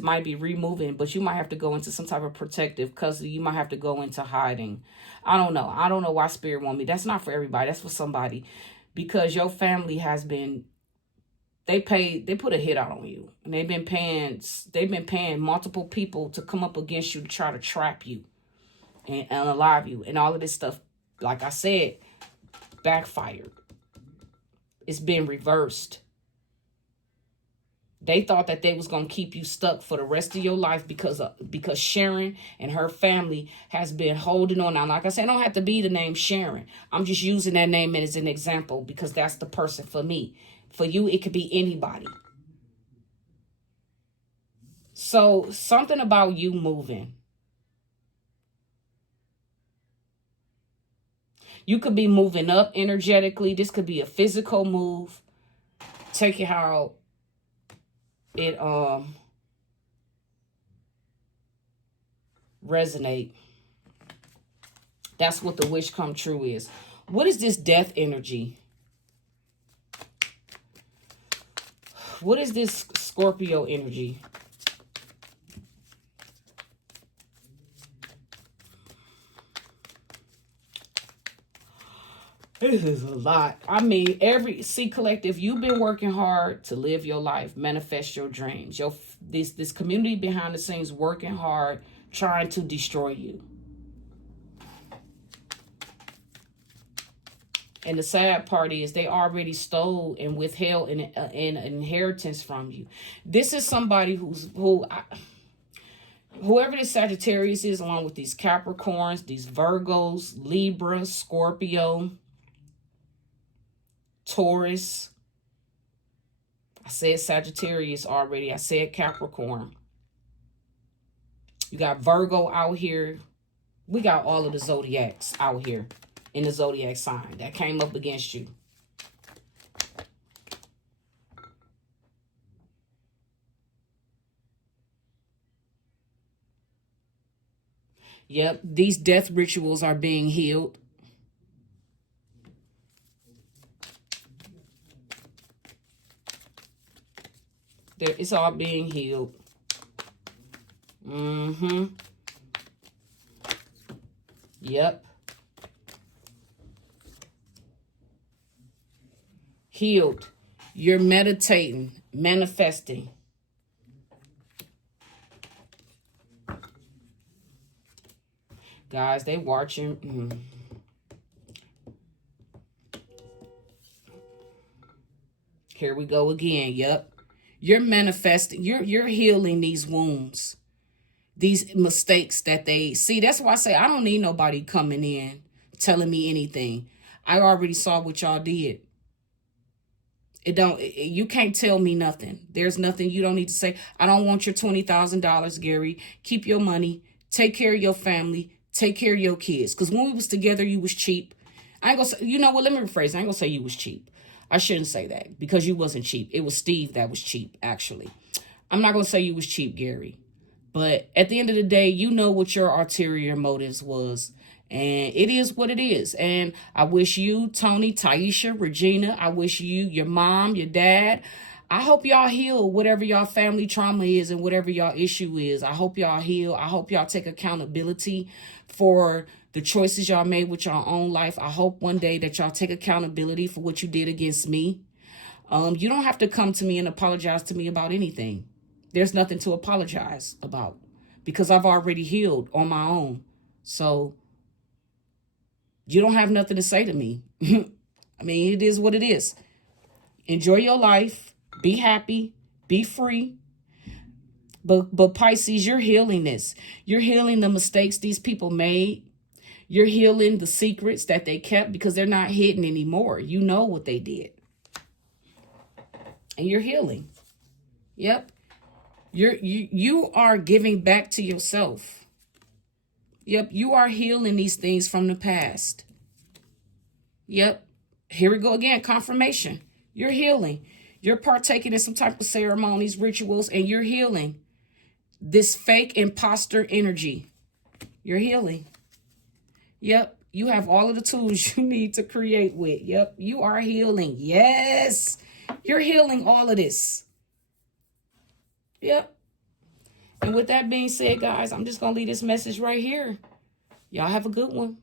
might be removing, but you might have to go into some type of protective, because you might have to go into hiding. I don't know. I don't know why spirit want me. That's not for everybody. That's for somebody. Because your family has been, they put a hit out on you. And they've been paying multiple people to come up against you to try to trap you and unalive you. And all of this stuff, like I said, backfired. It's been reversed. They thought that they was going to keep you stuck for the rest of your life because Sharon and her family has been holding on. Now, like I said, I don't have to be the name Sharon. I'm just using that name as an example because that's the person for me. For you, it could be anybody. So something about you moving. You could be moving up energetically. This could be a physical move. Take it how it resonate. That's what the wish come true is. What is this death energy? What is this Scorpio energy? This is a lot. I mean, see, collective, you've been working hard to live your life, manifest your dreams. This community behind the scenes working hard, trying to destroy you. And the sad part is they already stole and withheld an inheritance from you. This is somebody whoever this Sagittarius is, along with these Capricorns, these Virgos, Libra, Scorpio, Taurus. I said Sagittarius already. I said Capricorn. You got Virgo out here. We got all of the zodiacs out here in the zodiac sign that came up against you. Yep, these death rituals are being healed. It's all being healed. Yep. Healed. You're meditating, manifesting. Guys, they watching. Here we go again. Yep. You're manifesting. You're healing these wounds. These mistakes that they see. That's why I say I don't need nobody coming in telling me anything. I already saw what y'all did. You can't tell me nothing. There's nothing you don't need to say. I don't want your $20,000, Gary. Keep your money. Take care of your family. Take care of your kids. Because when we was together, you was cheap. I ain't gonna say, you know what, let me rephrase. I ain't gonna say you was cheap. I shouldn't say that because you wasn't cheap. It was Steve that was cheap, actually. I'm not gonna say you was cheap, Gary. But at the end of the day, you know what your ulterior motives was. And it is what it is. And I wish you, Tony, Taisha, Regina, I wish you, your mom, your dad, I hope y'all heal whatever y'all family trauma is and whatever y'all issue is. I hope y'all heal. I hope y'all take accountability for the choices y'all made with your own life. I hope one day that y'all take accountability for what you did against me. You don't have to come to me and apologize to me about anything. There's nothing to apologize about because I've already healed on my own. So you don't have nothing to say to me. I mean, it is what it is. Enjoy your life. Be happy. Be free. But Pisces, you're healing this. You're healing the mistakes these people made. You're healing the secrets that they kept because they're not hidden anymore. You know what they did. And you're healing. Yep. You are giving back to yourself. Yep. You are healing these things from the past. Yep. Here we go again. Confirmation. You're healing. You're partaking in some type of ceremonies, rituals, and you're healing this fake imposter energy. You're healing. Yep. You have all of the tools you need to create with. Yep. You are healing. Yes. You're healing all of this. Yep. And with that being said, guys, I'm just going to leave this message right here. Y'all have a good one.